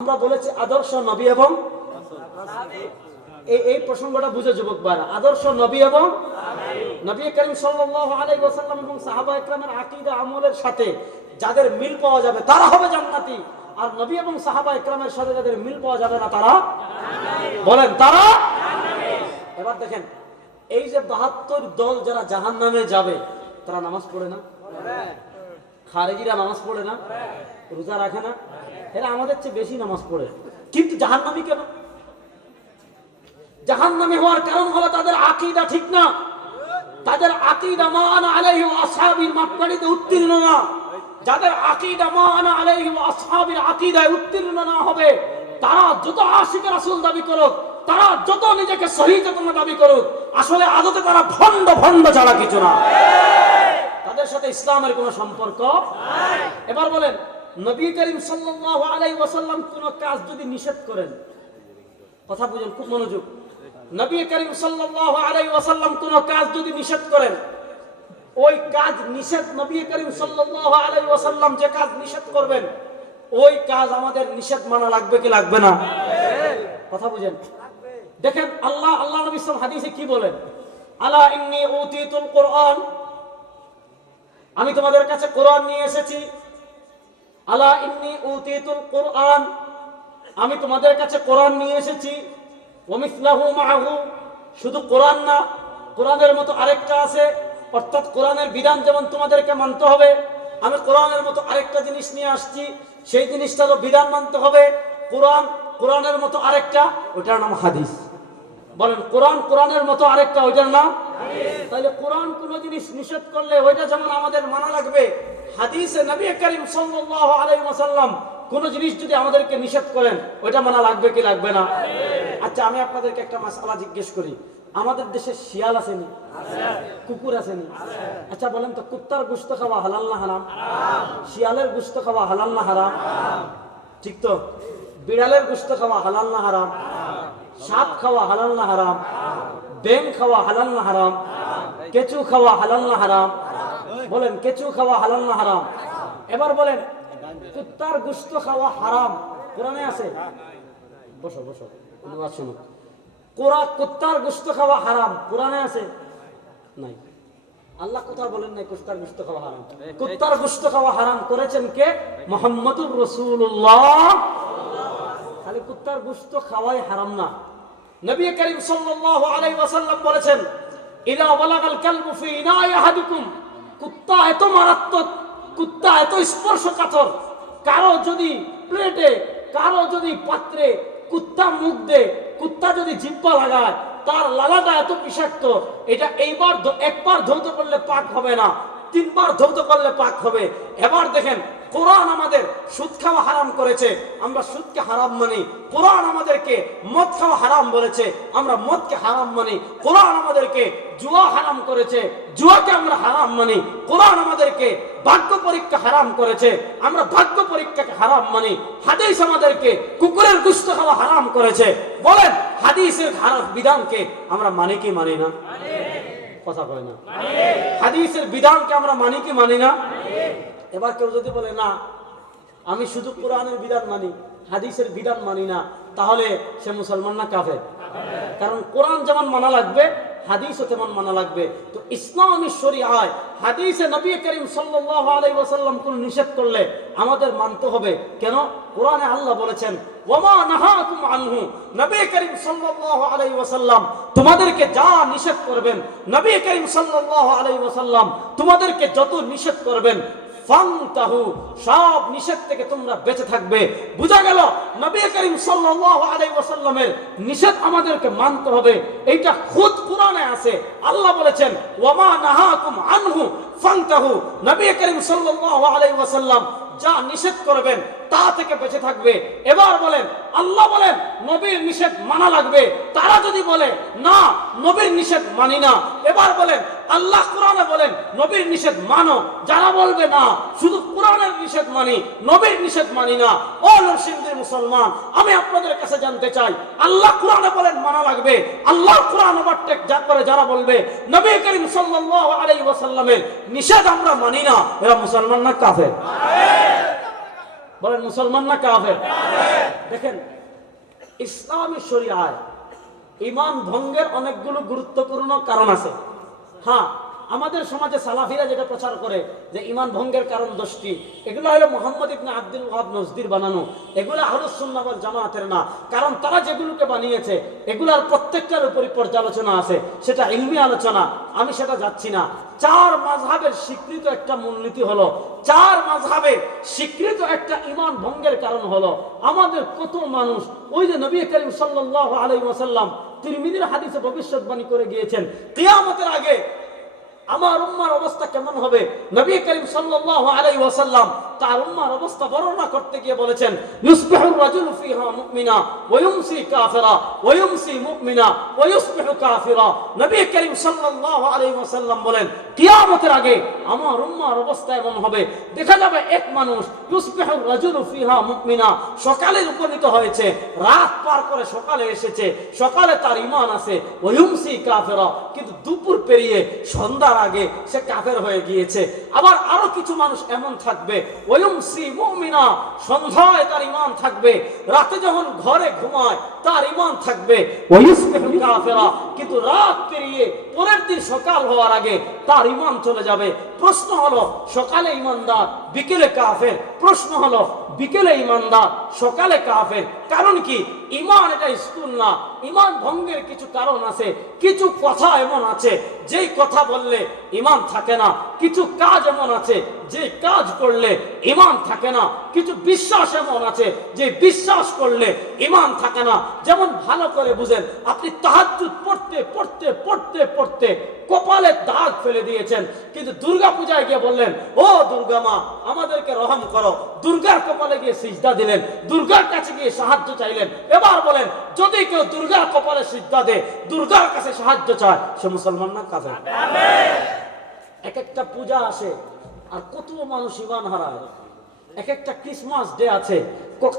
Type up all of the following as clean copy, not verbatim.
আমরা বলেছি আদর্শ নবী এবং এই প্রসঙ্গটা বুঝে যুবক ভাইরা, আদর্শ নবী এবং নবী করিম সাল্লাল্লাহু আলাইহি ওয়াসাল্লাম এবং সাহাবা ইকরামের আকীদা আমলের সাথে যাদের মিল পাওয়া যাবে তারা হবে জান্নাতি, আর নবী এবং সাহাবা ইকরামের সাথে যাদের মিল পাওয়া যাবে না তারা বলেন তারা জাহান্নামী। এবার দেখেন এই যে 72 দল যারা জাহান্নামে যাবে তারা নামাজ পড়ে না, খারেজিরা নামাজ পড়ে না, রোজা রাখে না, এরা আমাদের চেয়ে বেশি নামাজ পড়ে, কিন্তু জাহান্নামী কেন? জাহান্নামী হওয়ার কারণ হলো তাদের আকীদা ঠিক না, তাদের আকীদা মা আনা আলাইহি ওয়া আসহাবিল মাপকারিতে উত্তীর্ণ না। যাদের আকীদা মা আনা আলাইহি ওয়া আসহাবিল আকীদায় উত্তীর্ণ না হবে, তারা যত আশিক রাসূল দাবি করুক, তারা যত নিজেকে শহীদ চেতনা দাবি করুক, আসলে আদতে তারা ভণ্ড ভণ্ড ছাড়া কিছু না, তাদের সাথে ইসলামের কোনো সম্পর্ক নাই। এবার বলেন নবী করিম সাল্লাল্লাহু আলাইহি ওয়াসাল্লাম কোন কাজ যদি নিষেধ করেন, কথা বুঝেন খুব মনোযোগ, নবী করিম সাল্লাল্লাহু আলাইহি ওয়াসাল্লাম কোন কাজ যদি নিষেধ করেন, ওই কাজ নিষেধ নবী করিম সাল্লাল্লাহু আলাইহি ওয়াসাল্লাম যে কাজ নিষেধ করবেন ওই কাজ আমাদের নিষেধ মানা লাগবে কি লাগবে না? কথা বুঝেন। দেখেন আল্লাহ নবী সাল্লাল্লাহু হাদিসে কি বলেন, আলা ইন্নী উতীতুল কুরআন, আমি তোমাদের কাছে কোরআন নিয়ে এসেছি। আলা ইন্নী উতীতুল কুরআন, আমি তোমাদের কাছে কোরআন নিয়ে এসেছি। ওয়া মিসলাহু মাআহু, শুধু কোরআন না, কোরআনের মতো আরেকটা আছে, অর্থাৎ কোরআনের বিধান যেমন তোমাদেরকে মানতে হবে, আমি কোরআনের মতো আরেকটা জিনিস নিয়ে আসছি, সেই জিনিসটারও বিধান মানতে হবে। কোরআনের মতো আরেকটা, ওটার নাম হাদিস। বলেন কোরআনের মতো আরেকটা, ওইটার নাম হাদিস। তাহলে কোরআন কোন জিনিস নিষেধ করলে ওইটা যেমন আমাদের মানা লাগবে, হাদিসে নবী করিম সাল্লাল্লাহু আলাইহি ওয়াসাল্লাম কোন জিনিস যদি আমাদেরকে নিষেধ করেন ওইটা মানা লাগবে কি লাগবে না? আচ্ছা আমি আপনাদেরকে একটা মাসআলা জিজ্ঞেস করি, আমাদের দেশে শিয়াল আসেনি? কুকুর আসেনি? আচ্ছা বলেন তো কুত্তার গোশত খাওয়া হালাল না হারাম? শিয়ালের গোশত খাওয়া হালাল না হারাম? ঠিক তো? বিড়ালের গোশত খাওয়া হালাল না হারাম? সাপ খাওয়া হালাল না হারাম? ব্যাঙ খাওয়া হালাল না হারাম? কেঁচু খাওয়া হালাল না হারাম? বলেন কেঁচু খাওয়া হালাল না হারাম? এবার বলেন কুত্তার গোশত খাওয়া হারাম কোরআনে আছে? বসো বসো শুনো, কুত্তার গোশত খাওয়া হারাম কোরআনে আছে? নাই। আল্লাহ কোথাও বলেন নাই কুত্তার গোশত খাওয়া হারাম। কুত্তার গোশত খাওয়া হারাম করেছেন কে? মুহাম্মদুর রাসূলুল্লাহ। খালি কুত্তার গোশত খাওয়াই হারাম না, নবী করিম সাল্লাল্লাহু আলাইহি ওয়াসাল্লাম বলেছেন ইযা বালাগাল কালবু ফি ইনাই আহাদিকুম, কুত্তা এত মারাত্মক, কুত্তা এত স্পর্শকাতর, কারো যদি প্লেটে, কারো যদি পাত্রে কুত্তা মুখ দে, কুত্তা যদি জিহ্বা লাগায়, তার লালাটা এত বিষাক্ত, এটা একবার ধৌত করলে পাক হবে না, 3 বার ধৌত করলে পাক হবে। এবার দেখেন কোরআন আমাদের সুদ খাওয়া হারাম করেছে, আমরা সুদকে হারাম মানি। কোরআন আমাদেরকে মদ খাওয়া হারাম বলেছে, আমরা মদকে হারাম মানি। কোরআন আমাদেরকে জুয়া হারাম করেছে, জুয়াকে আমরা হারাম মানি। কোরআন আমাদেরকে ভাগ্য পরীক্ষা হারাম করেছে, আমরা ভাগ্য পরীক্ষাকে হারাম মানি। হাদিস আমাদেরকে কুকুরের গোশত খাওয়া হারাম করেছে। বলেন হাদিসের বিধানকে আমরা মানি কি মানি না? কথা কয় না। হাদিসের বিধানকে আমরা মানি কি মানি না? এবার কেউ যদি বলে না আমি শুধু কোরআনের বিধান মানি, হাদিসের বিধান মানি না, তাহলে সে মুসলমান না কাফের? কারণ কোরআন যেমন মানা লাগবে হাদিসও তেমন মানা লাগবে। তো ইসলামী শরীআয় হাদিসে নবী করিম সাল্লাল্লাহু আলাইহি ওয়াসাল্লাম কোন নিষেধ করলে আমাদের মানতে হবে। কেন? কোরআনে আল্লাহ বলেছেন ওয়ামা নাহাকুম আনহু, নবী করিম সাল্লাল্লাহু আলাইহি ওয়াসাল্লাম তোমাদেরকে যা নিষেধ করবেন, নবী করিম সাল্লাল্লাহু আলাইহি ওয়াসাল্লাম তোমাদেরকে যত নিষেধ করবেন ফান্তাহু, সব নিষেধ থেকে তোমরা বেঁচে থাকবে। বুঝা গেল নবী করিম সাল্লাল্লাহু আলাইহি ওয়াসাল্লামের নিষেধ আমাদেরকে মানতে হবে। এইটা খুদ কোরআনে আছে, আল্লাহ বলেছেন ওয়ামা নাহাকুম আনহু ফান্তাহু, নবী করিম সাল্লাল্লাহু আলাইহি ওয়াসাল্লাম যা নিষেধ করবেন তা থেকে বেঁচে থাকবে। এবার বলেন আল্লাহ বলেন নবীর নিষেধ মানা লাগবে, তারা যদি বলে না নবীর নিষেধ মানি না, এবার বলেন আল্লাহ কোরআনে বলেন নবীর নিষেধ মানো, যারা বলবে না শুধু কোরআনের নিষেধ মানি নবীর নিষেধ মানি না, ও নরসিংদীর মুসলমান আমি আপনাদের কাছে জানতে চাই আল্লাহ কোরআনে বলেন মানা লাগবে, আল্লাহ কোরআন ওভারটেক করে যারা বলবে নবী করিম সাল্লাল্লাহু আলাইহি ওয়াসাল্লামের নিষেধ আমরা মানি না, এরা মুসলমান না কাফের? বলেন মুসলমান না কাফের? দেখেন, ইসলামী শরিয়ায় ঈমান ভঙ্গের অনেকগুলো গুরুত্বপূর্ণ কারণ আছে। হ্যাঁ, আমাদের সমাজে সালাফিরা যেটা প্রচার করে যে ঈমান ভঙ্গের কারণ 10টি, এগুলো হলো মুহাম্মদ ইবনে আব্দুল ওয়াহাব নজদির বানানো, এগুলো আহলুস সুন্নাহ ওয়াল জামাতের না। কারণ তারা যেগুলোকে বানিয়েছে এগুলোর প্রত্যেকটার উপরই পর্যালোচনা আছে, সেটা ইলমি আলোচনা, আমি সেটা যাচ্ছি না। 4 মাযহাবের স্বীকৃত একটা মূলনীতি হলো, 4 মাযহাবের স্বীকৃত একটা ঈমান ভঙ্গের কারণ হলো আমাদের কত মানুষ, ওই যে নবী করিম সাল্লাল্লাহু আলাইহি ওয়াসাল্লাম তিরমিজির হাদিসে ভবিষ্যৎবাণী করে গিয়েছেন কিয়ামতের আগে আমার উম্মার অবস্থা কেমন হবে। নবী করিম সাল্লাল্লাহু আলাইহি ওয়াসাল্লাম তার উম্মার অবস্থা বর্ণনা করতে গিয়ে বলেছেন, ইউসবিহুর রাজুলু ফিহা মুমিনা ওয়া ইউমসি কাফিরা ওয়া ইউমসি মুমিনা ওয়া ইউসবিহু কাফিরা। নবী করিম সাল্লাল্লাহু আলাইহি ওয়াসাল্লাম বলেন, কিয়ামতের আগে আমার উম্মার অবস্থা এমন হবে, দেখা যাবে এক মানুষ ইউসবিহুর রাজুলু ফিহা মুমিনা, সকালে উপনীত হয়েছে, রাত পার করে সকালে এসেছে, সকালে তার ঈমান আছে, ওয়া ইউমসি কাফিরা, কিন্তু দুপুর পেরিয়ে সন্ধ্যার আগে সে কাফের হয়ে গিয়েছে। আবার আরো কিছু মানুষ এমন থাকবে, ওয়ায়ুমসি মুমিনা, সন্ধ্যায় তার ঈমান থাকবে, রাতে যখন ঘরে ঘুমায় তার ঈমান থাকবে, ওয়ায়ুসবিহু কাফিরা, কিন্তু রাত পেরিয়ে পরের দিন সকাল হওয়ার আগে তার ঈমান চলে যাবে। প্রশ্ন হলো, সকালে ঈমানদার বিকেলে কাফের, প্রশ্ন হলো বিকেলে ঈমানদার সকালে কাফের, কারণ কি? ঈমান এটা স্কুল না, ঈমান ভঙ্গের কিছু কারণ আছে, কিছু কথা এমন আছে যেই কথা বললে ঈমান থাকে না, কিছু কাজ এমন আছে যে কাজ করলে ঈমান থাকে না, কিছু বিশ্বাস এমন আছে যে বিশ্বাস করলে ঈমান থাকে না। যেমন ভালো করে বুঝেন, আপনি তাহাজ্জুদ পড়তে পড়তে পড়তে পড়তে কপালে দাগ ফেলে দিয়েছেন, কিন্তু দুর্গা পূজায় গিয়ে বললেন, ও দুর্গা মা আমাদেরকে রহম করো, দুর্গার কপালে গিয়ে সিজদা দিলেন, দুর্গার কাছে গিয়ে সাহায্য চাইলেন। এবার বলেন, যদি কেউ দুর্গার কপালে সিজদা দেয়, দুর্গার কাছে সাহায্য চায়, সে মুসলমান না কাফের? এক একটা পূজা আসে আর কত মানুষ ঈমান হারায়, এক একটা ক্রিসমাস ডে আছে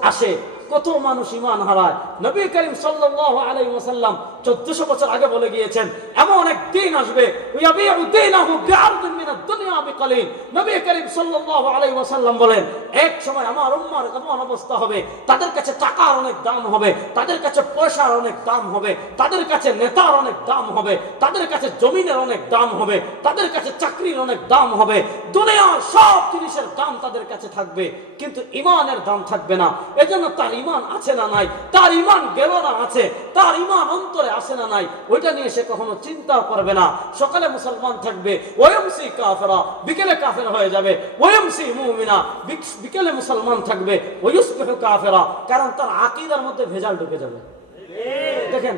আসে, কত মানুষ ঈমান হারায়। নবী করিম সাল্লাল্লাহু আলাইহি ওয়াসাল্লাম 1400 বছর আগে বলে গিয়েছেন, এমন এক দিন আসবে ইয়াবিউ দীনাহু বিআরদিন মিনাদ দুনিয়া বিকালিল। নবী করিম সাল্লাল্লাহু আলাইহি ওয়াসাল্লাম বলেন, এক সময় আমার উম্মার এমন অবস্থা হবে, তাদের কাছে টাকার অনেক দাম হবে, তাদের কাছে পয়সার অনেক দাম হবে, তাদের কাছে নেতার অনেক দাম হবে, তাদের কাছে জমিনের অনেক দাম হবে, তাদের কাছে চাকরির অনেক দাম হবে, দুনিয়ার সব জিনিসের দাম তাদের কাছে থাকবে, কিন্তু ঈমানের দাম থাকবে না। এজন্য তার ঈমান আছে না নাই, তার ঈমান গেল না আছে, তার ঈমান অন্তরে আছে না নাই, ওইটা নিয়ে সে কখনো চিন্তা করবে না। সকালে মুসলমান থাকবে, ওয়ায়ুমসি কাফিরা, বিকেলে কাফের হয়ে যাবে, ওয়ায়ুমসি মুমিনা, বিকেলে মুসলমান থাকবে, ওয়ায়ুসবিহু কাফিরা, কারণ তার আকীদার মধ্যে ভেজাল ঢুকে যাবে। দেখেন